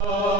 Oh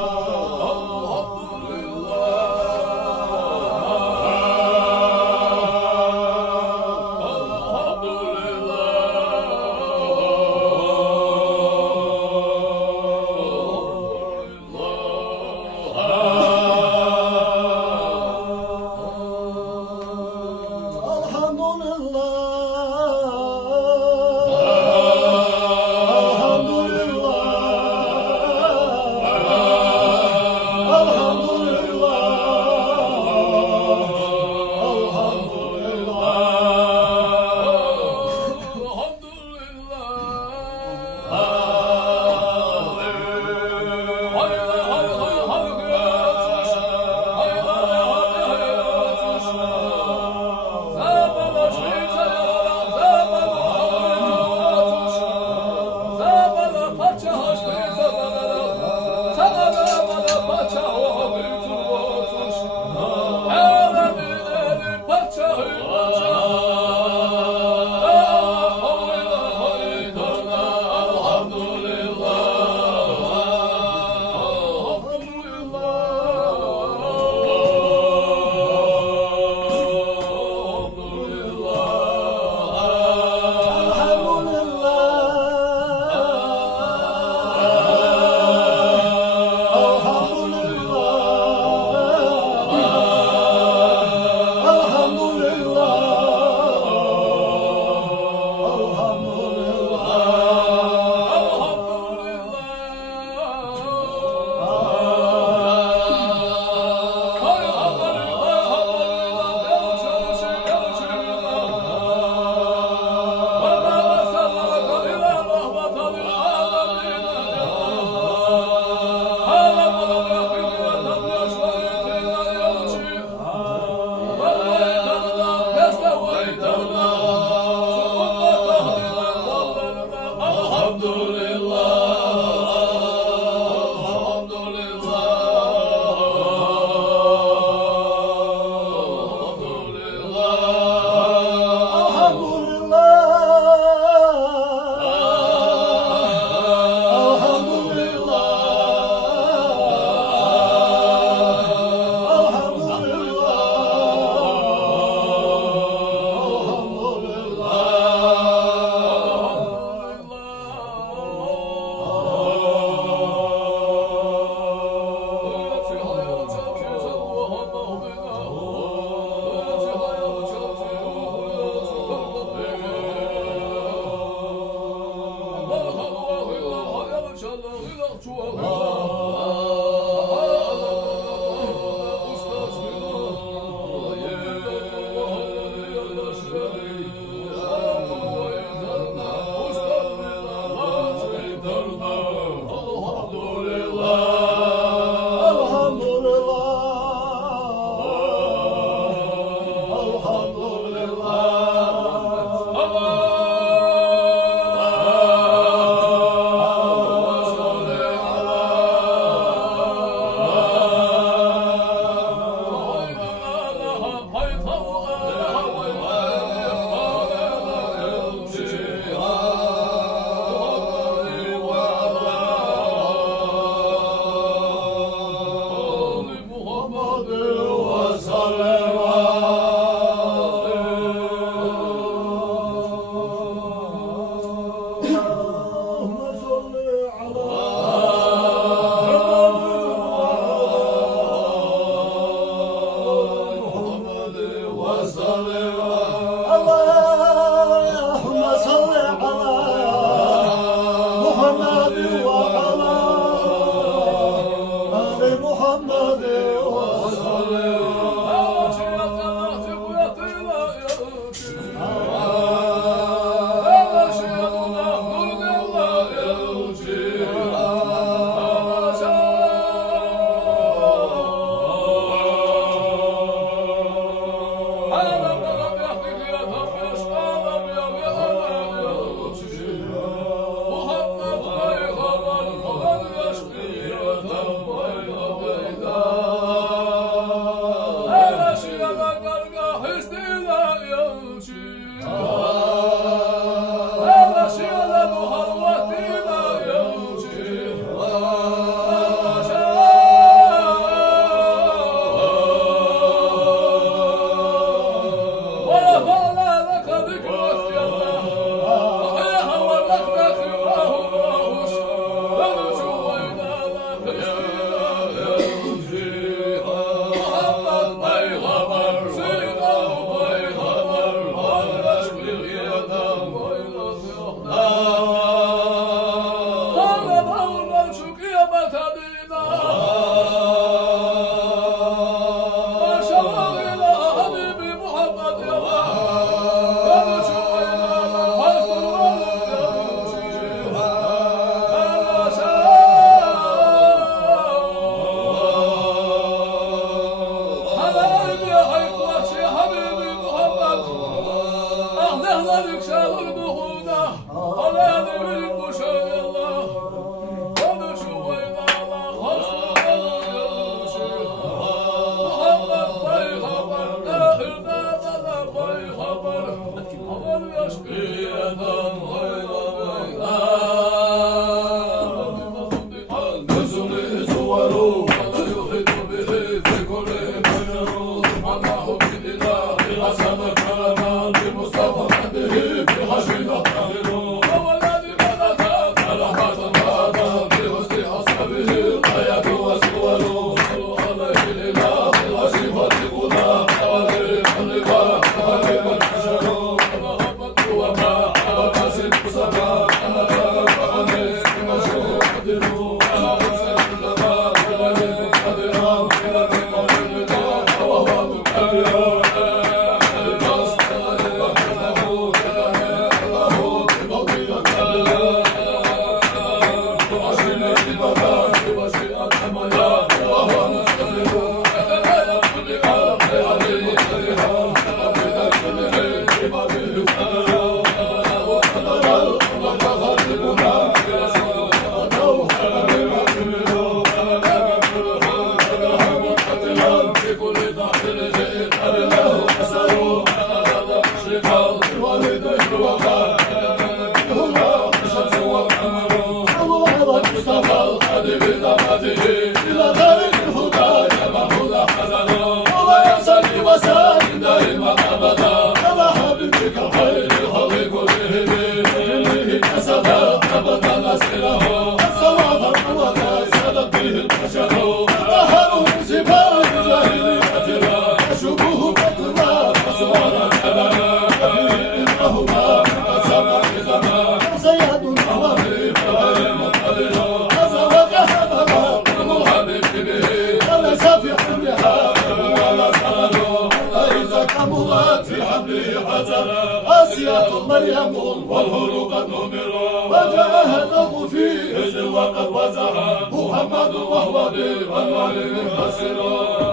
مريم والهروب قد نمرا وجاء النظم في إذ وقد وزع محمد وهو بالأنوار منكسرا.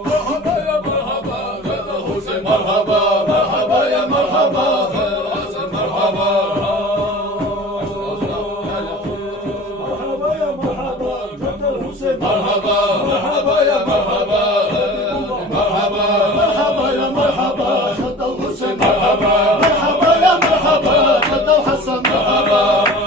مرحبا يا مرحبا يا الحسين مرحبا مرحبا يا مرحبا خير الحسن مرحبا مرحبا يا مرحبا جد الحسين مرحبا مرحبا يا مرحبا مرحبا مرحبا يا مرحبا جد الحسين مرحبا مرحبا يا مرحبا جد الحسن مرحبا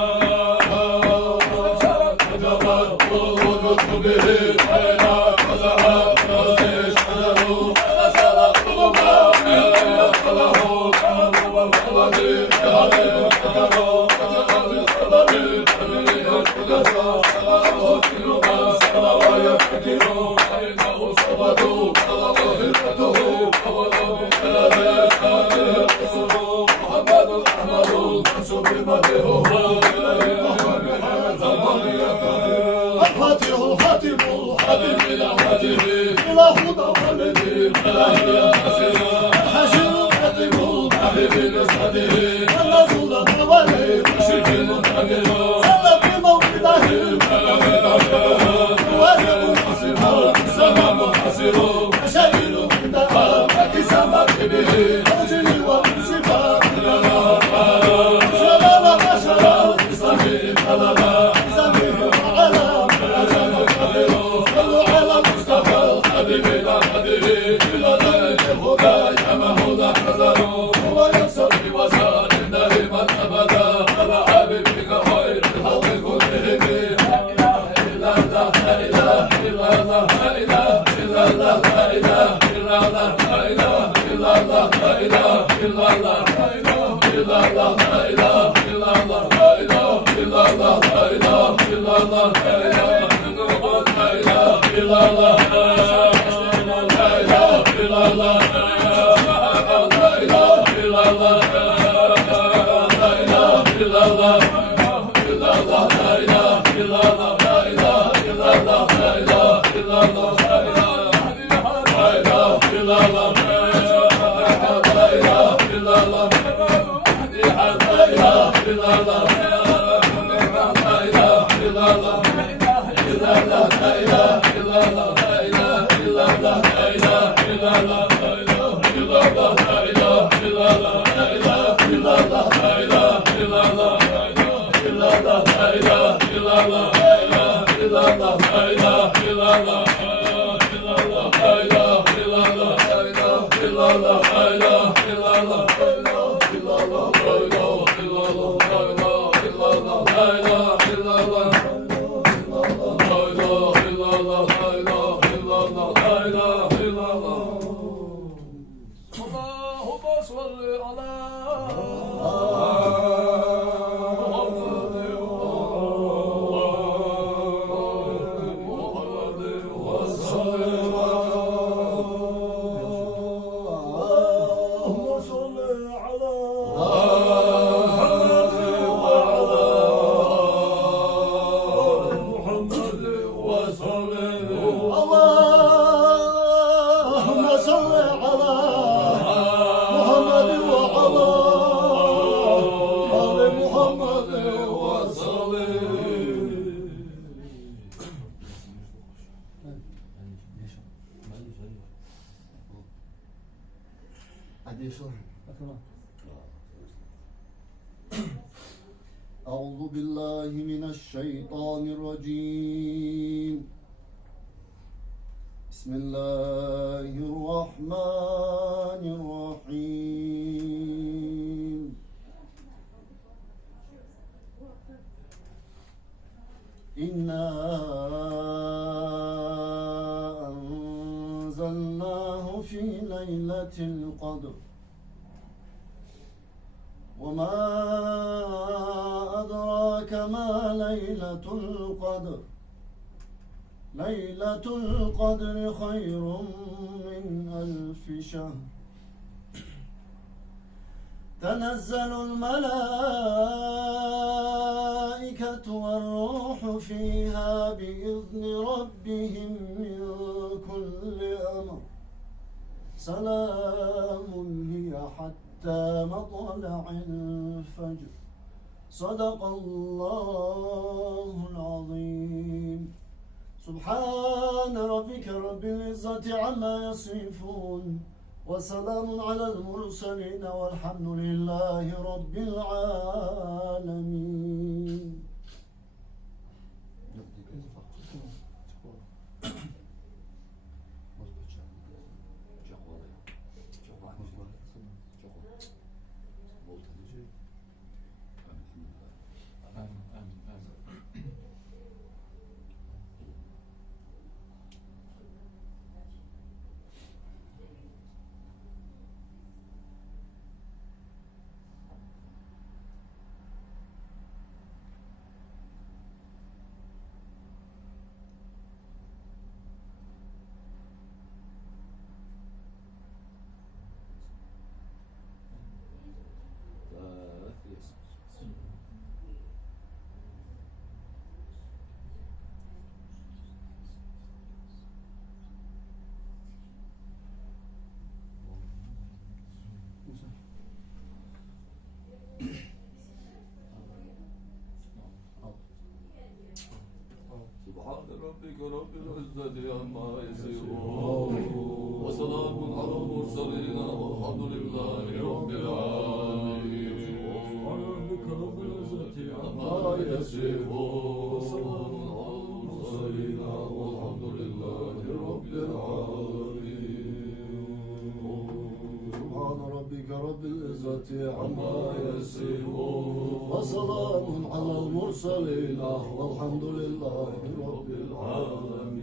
وسلم اللهم صل على محمد وعلى آل محمد وسلم. أعوذ بالله من الشيطان الرجيم. بسم الله الرحمن الرحيم. إنا أنزلناه في ليلة القدر وما أدراك ما ليلة القدر. ليلة القدر خير من 1000 شهر. تنزل الملائكة والروح فيها بإذن ربهم من كل أمر. سلام هي حتى مطلع الفجر. صدق الله العظيم. سبحان ربك رب العزة عما يصفون وسلام على المرسلين والحمد لله رب العالمين. سبحان ربك رب العزة عما يصفون وسلام على المرسلين والحمد لله رب العالمين. سبحان ربك رب العزة عما يصفون وسلام على المرسلين والحمد لله رب العالمين. سبحان ربك رب العزة عما يصفون وسلام على المرسلين والحمد لله رب العالمين.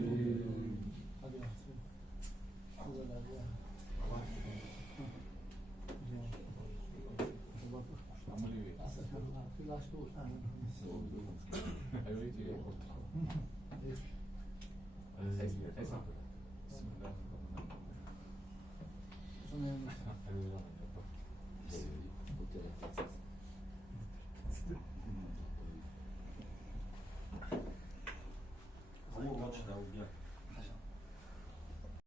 بسم الله الرحمن الرحيم.